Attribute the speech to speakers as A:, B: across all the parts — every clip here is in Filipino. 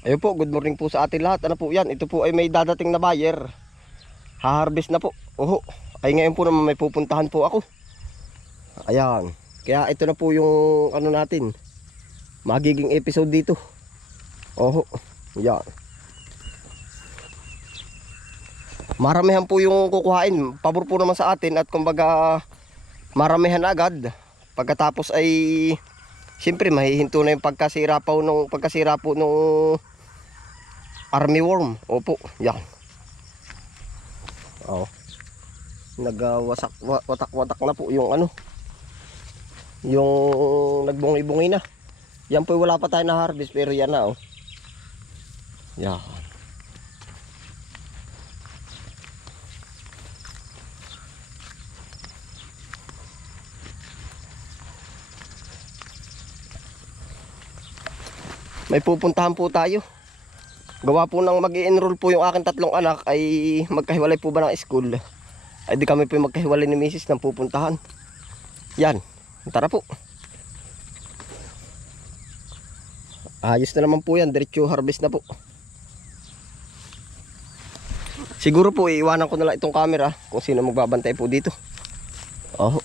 A: Ayun po, good morning po sa atin lahat. Ano po yan? Ito po ay may dadating na buyer. Ha-harvest na po. Oho. Ay ngayon po naman may pupuntahan po ako. Ayan. Kaya ito na po yung ano natin. Magiging episode dito. Oho. Yan. Maramihan po yung kukuhain. Pabor po naman sa atin at kumbaga maramihan agad. Pagkatapos ay siyempre mahihinto na yung pagkasira po nung pagkasira po nung army worm. Opo, yan. Oh. Nagwasak watak-watak na po yung ano. Yung nagbungi-bungi na. Yan po wala pa tayo na harvest pero yan na oh. Yan. May pupuntahan po tayo. Gawa po ng mag enroll po yung aking tatlong anak ay magkahiwalay po ba ng school. Ay di kami po yung magkahiwalay ni Mrs. ng pupuntahan. Yan. Tara po. Ayos na naman po yan. Diretso harvest na po. Siguro po iiwanan ko na lang itong camera kung sino magbabantay po dito. Oh.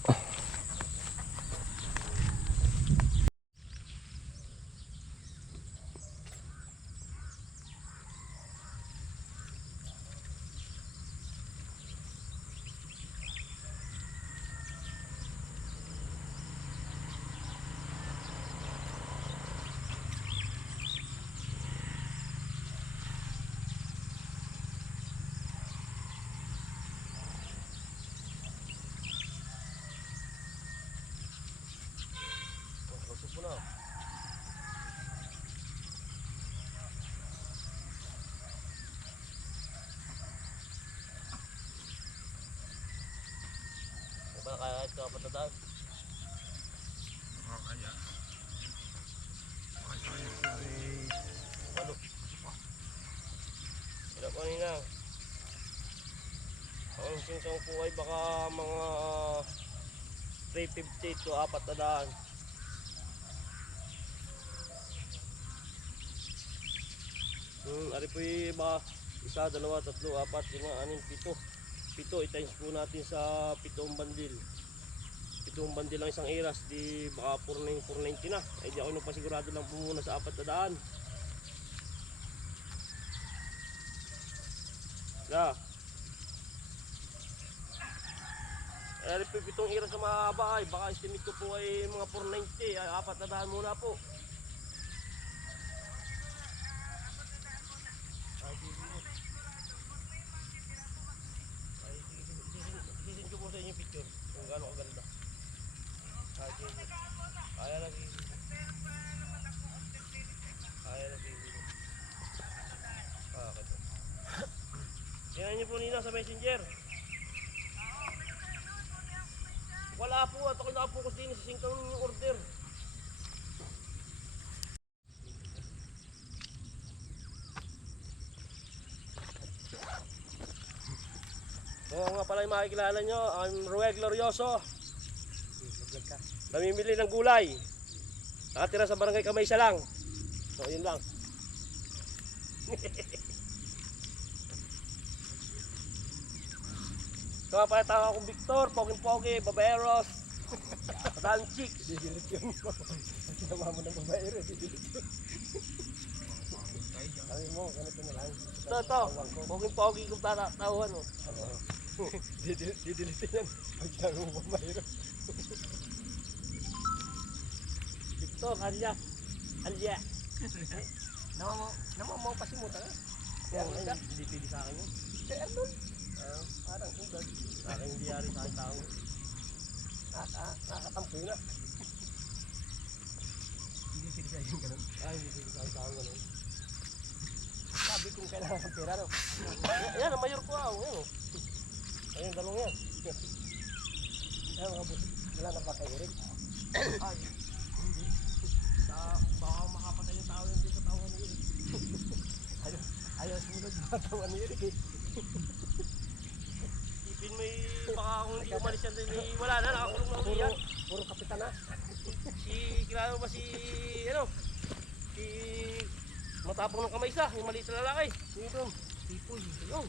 B: Ba ito apa tadaan? Walo. Hirap kanina. Ang singkang po ay baka mga 350 to apat na daan. Hmm, ari po baka isa, dalawa, tatlo, apat, lima, anim, pito. Pito, i-times po natin sa pitong bandil. Pitong bandil lang isang iras, di baka 490 na. Ay di ako nagpasigurado lang po muna sa apat na daan. Na. Eh, pitong iras sa mahaba ay baka estimate ko po ay mga 490, ay apat na daan muna po. Ay, sige, sige. Ay, sige, sige. Sisin- Sisin ko po sa inyo yung picture kung gaano kaganda. Ay, sige. Kaya na sige. Kaya na sige. Ah, okay. Tingnan niyo po nila sa messenger. Wala po at ako nakapokus din sa singkang yung order. Oo nga pala yung makikilala nyo, I'm Ruel Glorioso. Namimili ng gulay. Nakatira sa barangay Kamaysa lang. So, yun lang. So, tawag akong Victor, Poging Pogi, Babaeros, Patahan Chicks.
A: Didilit yun. Sinama mo ng babae rin. Didilit yun. Sabi mo, ganito na lang.
B: Ito, ito. Poging Pogi kung tatawhan mo.
A: Didilit, didilit yan. Pag sabi mo babae rin.
B: Victor, Alya. Alya.
A: Namamaw, namamaw kasi mo talaga.
B: Kaya ngayon, hindi pili sa akin yun.
A: Kaya Arnold. Ah, parang ugad.
B: Sa akin hindi yari sa akin tao.
A: Naka- Nakatampo na. Hindi pili sa yung ganun.
B: Ay, hindi pili sa akin tao ganun.
A: Sabi kong kailangan ng pera, no?
B: Ayan, ang mayor ko ah. Ayan, oh. Ayan, dalawang yan.
A: Kaya mga boss, wala na pa kay Eric.
B: Ay, hindi. Baka makapatay yung tao yan dito tao ni Eric.
A: Ayaw, ayaw sumunod mga tawa ni Eric.
B: Ipin may, baka kung hindi umalis yan din, eh, wala na, nakakulong na ulit
A: Puro, kapitan na.
B: Si, kilala mo ba si, ano? Si Matapang ng kamay isa, yung maliit na lalaki. Yung doon.
C: Tipoy.
B: Yung.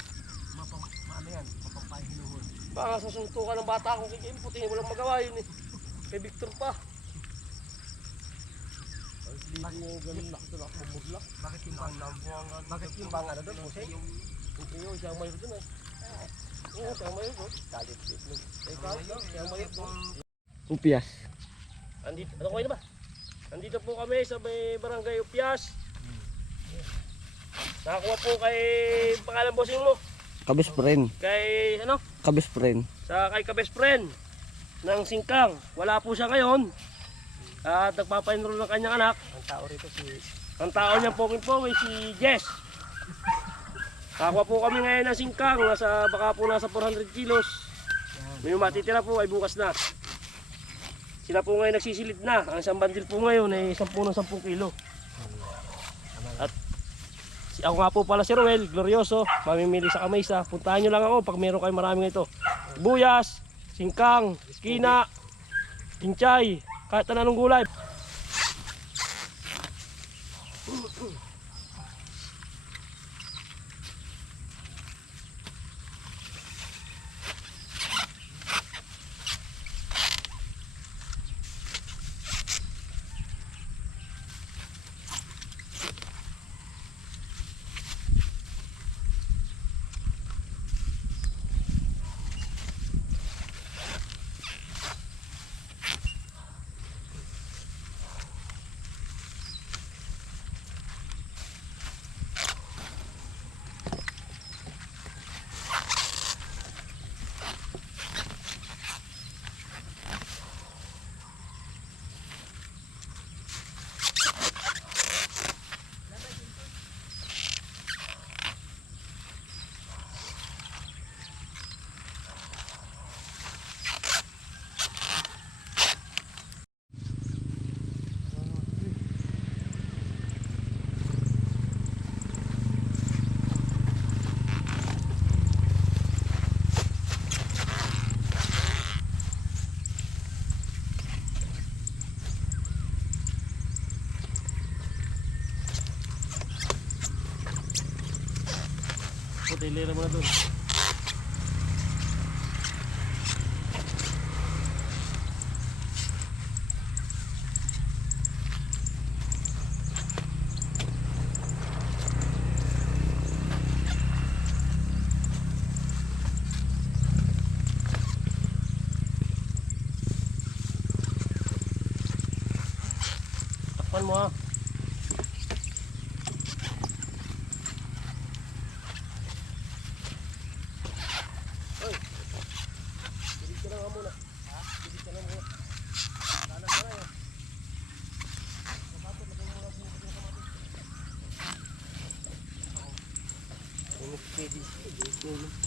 C: Mapam, ano yan? Mapampay hinuhol.
B: Baka sa suntukan ng bata akong kay puti, walang magawa yun eh. Kay Victor pa. Ang libo yung ganun laki doon ako mamudlak.
C: Bakit yung bang Bakit yung bang ano doon? Jose?
B: Hindi yun, siya ang mayroon doon eh. Oo, siya ang mayroon doon. Kalit doon. Eh, kalit doon, siya ang mayroon doon.
A: Upias.
B: Andito, ano kayo na ba? Andito po kami sa may barangay Upias. Nakakuha po kay pangalan bossing mo.
A: Kabis friend.
B: Kay ano?
A: Kabis friend.
B: Sa kay ka-best friend ng Singkang. Wala po siya ngayon. At nagpapa-enroll ng kanyang anak.
C: Ang tao rito si...
B: Ang tao niya po po ay si Jess. Nakakuha po kami ngayon ng Singkang. Nasa, baka po nasa 400 kilos. May matitira po ay bukas na. Sila po ngayon nagsisilid na. Ang isang bandil po ngayon ay 10 ng 10 kilo. At si ako nga po pala si Roel, glorioso, mamimili sa Kamaysa. Puntahan nyo lang ako pag meron kayo maraming ito. Buyas, singkang, kina, kinchay, kahit anong gulay. Puti, lera mo na doon. Takpan mo ha. Bilis ka na nga muna. Ha? Bilis ka na muna. Lalag na eh. Kapatid, lagay mo na po yung kapatid. Ano pwede? Pwede.